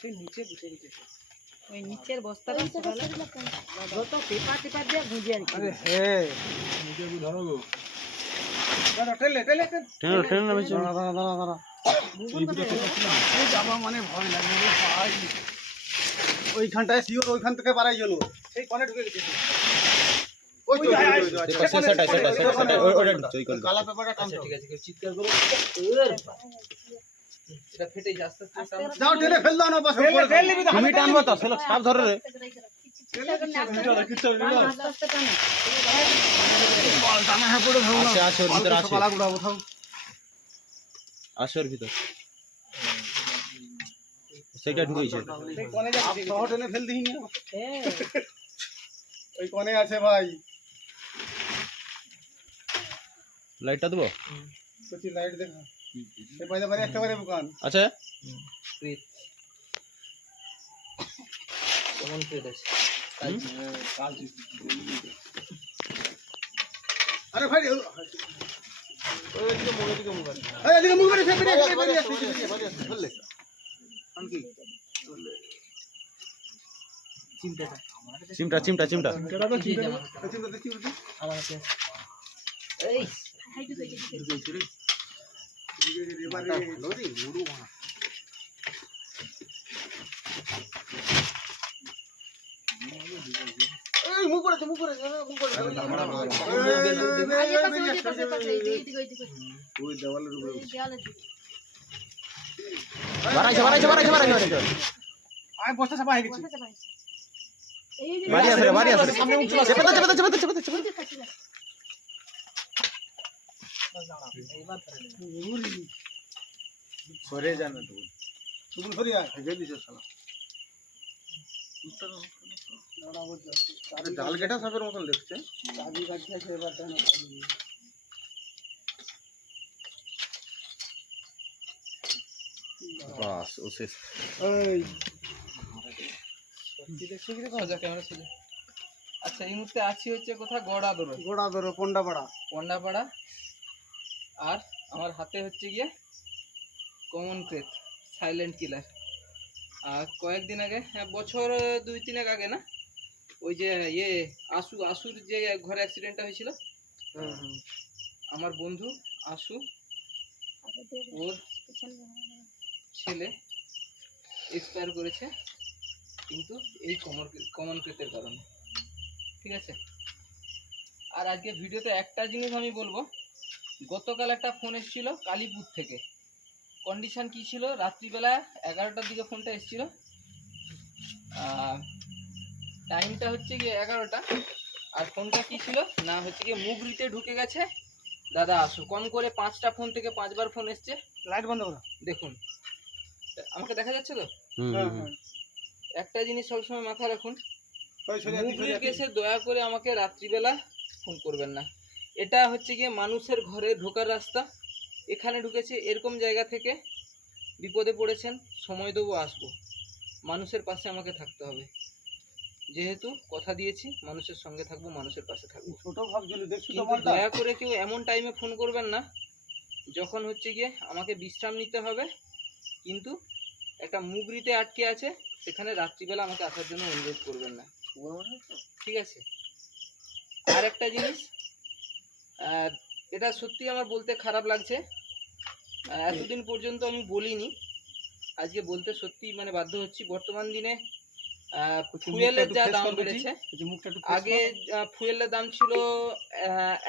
সেই নিচে বসে রেখেছে ওই নিচের বস্তাটা যত পেপার টেপার দিয়ে গুঁজে আর কি। আরে হ্যাঁ নিচে ধরো গো দাঁড়া টেলে টেলে টেনে টেনে নামে দাঁড়া দাঁড়া দাঁড়া দাঁড়া এই যাবা মানে ভয় লাগে রে ভাই ওইখানটায় সিওর ওইখান থেকে বাড়াই জন্য সেই কোণে ঢুকে গেছে ওই তো কালা পেপারটা টানছো ঠিক আছে চিৎকার করো এটা ফেটে যাচ্ছে যাও টেলে ফেল দাও না বাস তুমি টানবো তো সেলো সাপ ধরে রে টানা হ্যাঁ পড়ে ধরো না আছে ওর ভিতর আছে কালা গুড়াবো থাও আছে ওর ভিতর সেইটা ঢুকেছে সেই কোণে যা সহ টেনে ফেল দিই না হ্যাঁ ওই কোণে আছে ভাই লাইটটা দেবো সত্যি লাইট দেখা এই বাইরে বাইরে একেবারে দোকান আচ্ছা প্রিত কেমন প্রিত আছে আরে ভাই ওইদিকে মনে দিকে মুখ আছে এই এদিকে মুখ করে ফেলে ফেলে আনকি চিন্তাটা চিমটা চিমটা চিমটা কেডা তো কি জামা চিন্তা দেখি আমার কাছে আছে। এই এই মুখ করে মুখ করে মুখ করে ওই দেওয়ালের উপরে বাড়াইছে বাড়াইছে বাড়াইছে বাড়াইছে আয় বস্তা চাপা হয়ে গেছে বাড়ি আছে রে বাড়ি আছে চেপে দাও চেপে দাও চেপে দাও চেপে দাও চেপে দাও সরে যান না তুমি সরে আয় ভেজে দিছো শালা আরে জাল কেটা সাপের মতন দেখছে চাবি কাটছে এবার দেন বাস ও শেষ এই সোজা ক্যামেরা সোজা আচ্ছা এই মুহূর্তে আছি হচ্ছে কোথায় গোড়া ধরো পন্ডা পাড়া পন্ডাপাড়া আর আমার হাতে হচ্ছে গিয়ে কমন ক্রেট সাইলেন্ট কিলার আর কয়েকদিন আগে বছর 2-3 আগে না ওই যে আসুর যে ঘরে অ্যাক্সিডেন্টটা হয়েছিল আমার বন্ধু আসু ওর ছেলে এক্সপায়ার করেছে কিন্তু এই কমন ক্রেটের কারণে ঠিক আছে আর আজকে ভিডিওতে একটা জিনিস আমি বলবো গতকাল একটা ফোন এসেছিল কালীপুর থেকে কন্ডিশন কি ছিল রাত্রিবেলা 11টার দিকে ফোনটা এসেছিল টাইমটা হচ্ছে গিয়ে 11টা আর ফোনটা কি ছিল না হচ্ছে গিয়ে মুগরিতে ঢুকে গেছে দাদা আসো কম করে 5টা ফোন থেকে 5বার ফোন এসছে লাইট বন্ধ করো দেখুন আমাকে দেখা যাচ্ছে তো হ্যাঁ হ্যাঁ একটা জিনিস সবসময় মাথায় রাখুন ওই সরে মুগরির কেসে দয়া করে আমাকে রাত্রিবেলা ফোন করবেন না এটা হচ্ছে গিয়ে মানুষের ঘরে ঢোকার রাস্তা এখানে ঢুকেছে এরকম জায়গা থেকে বিপদে পড়েছেন সময় দেবো আসবো মানুষের পাশে আমাকে থাকতে হবে যেহেতু কথা দিয়েছি মানুষের সঙ্গে থাকবো মানুষের পাশে থাকবো ছোট ভাবছিলি দেখছো তো কিন্তু দয়া করে কেউ এমন টাইমে ফোন করবেন না যখন হচ্ছে গিয়ে আমাকে বিশ্রাম নিতে হবে কিন্তু একটা মুগরিতে আটকে আছে সেখানে রাত্রিবেলা আমাকে আসার জন্য অনুরোধ করবেন না ঠিক আছে আর একটা জিনিস এটা সত্যি আমার বলতে খারাপ লাগছে এতদিন পর্যন্ত আমি বলিনি আজকে বলতে সত্যি মানে বাধ্য হচ্ছি বর্তমান দিনে ফুয়েলের যা দাম বেড়েছে আগে ফুয়েলের দাম ছিল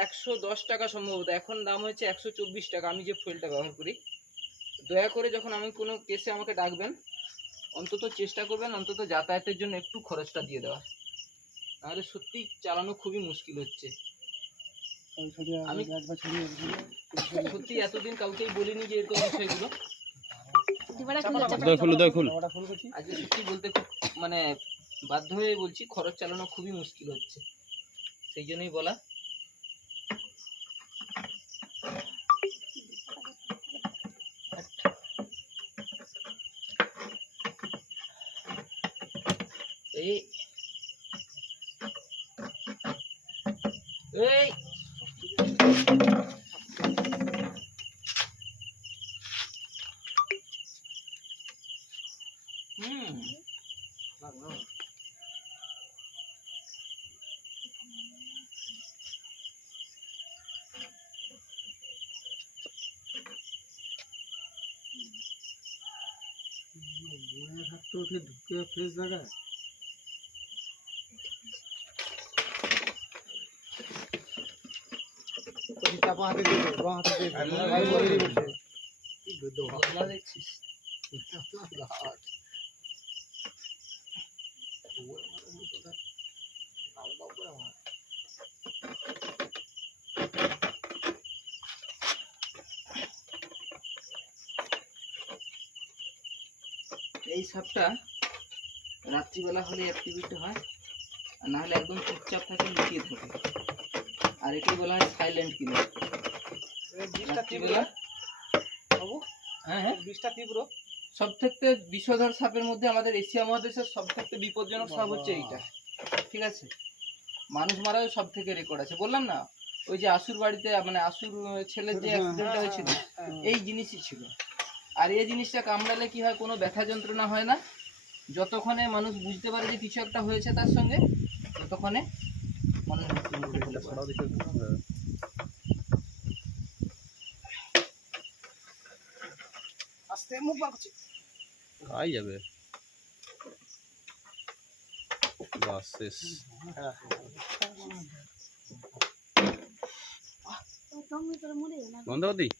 110 টাকা সম্ভবত এখন দাম হয়েছে 124 টাকা আমি যে ফুয়েলটা ব্যবহার করি দয়া করে যখন আমি কোনো কেসে আমাকে ডাকবেন অন্তত চেষ্টা করবেন অন্তত যাতায়াতের জন্য একটু খরচটা দিয়ে দেওয়া নাহলে সত্যি চালানো খুবই মুশকিল হচ্ছে আমি সত্যি এতদিন কাউকেই বলিনি যে এরকম বিষয়গুলো আজকে সত্যি বলতে খুব মানে বাধ্য হয়ে বলছি খরচ চালানো খুবই মুশকিল হচ্ছে সেই জন্যই বলা এই এই উঠে ঢুকে ফ্রেশ জায়গায় চাপা হাতে দিয়ে বাঁ হাতে দিয়ে বদলা দেখছিস এই সাপটা রাত্রিবেলা হলে অ্যাক্টিভিটি হয় আর না হলে একদম চুপচাপ থাকে, লুকিয়ে থাকে। আর এটাই বলা হয় সাইলেন্ট কিলার। বিষটা তীব্র বাবু, হ্যাঁ হ্যাঁ, বিষটা তীব্র। সব থেকে বিষধর সাপের মধ্যে আমাদের এশিয়া মহাদেশের সব থেকে বিপজ্জনক সাপ হচ্ছে এইটা, ঠিক আছে? মানুষ মারাও সব থেকে রেকর্ড আছে। বললাম না ওই যে আসুর বাড়িতে, মানে আসুর ছেলের যে অ্যাক্সিডেন্টটা হয়েছিল, এই জিনিসই ছিল। আর এই জিনিসটা কামড়ালে কি হয়, কোনো ব্যথা যন্ত্রণা হয় না। যতক্ষণে মানুষ বুঝতে পারে যে কিছু একটা হয়েছে তার সঙ্গে, ততক্ষণে মনে আস্তে মুখ বার করছে। খাই যাবে বাস শেষ বন্ধ করে দিই।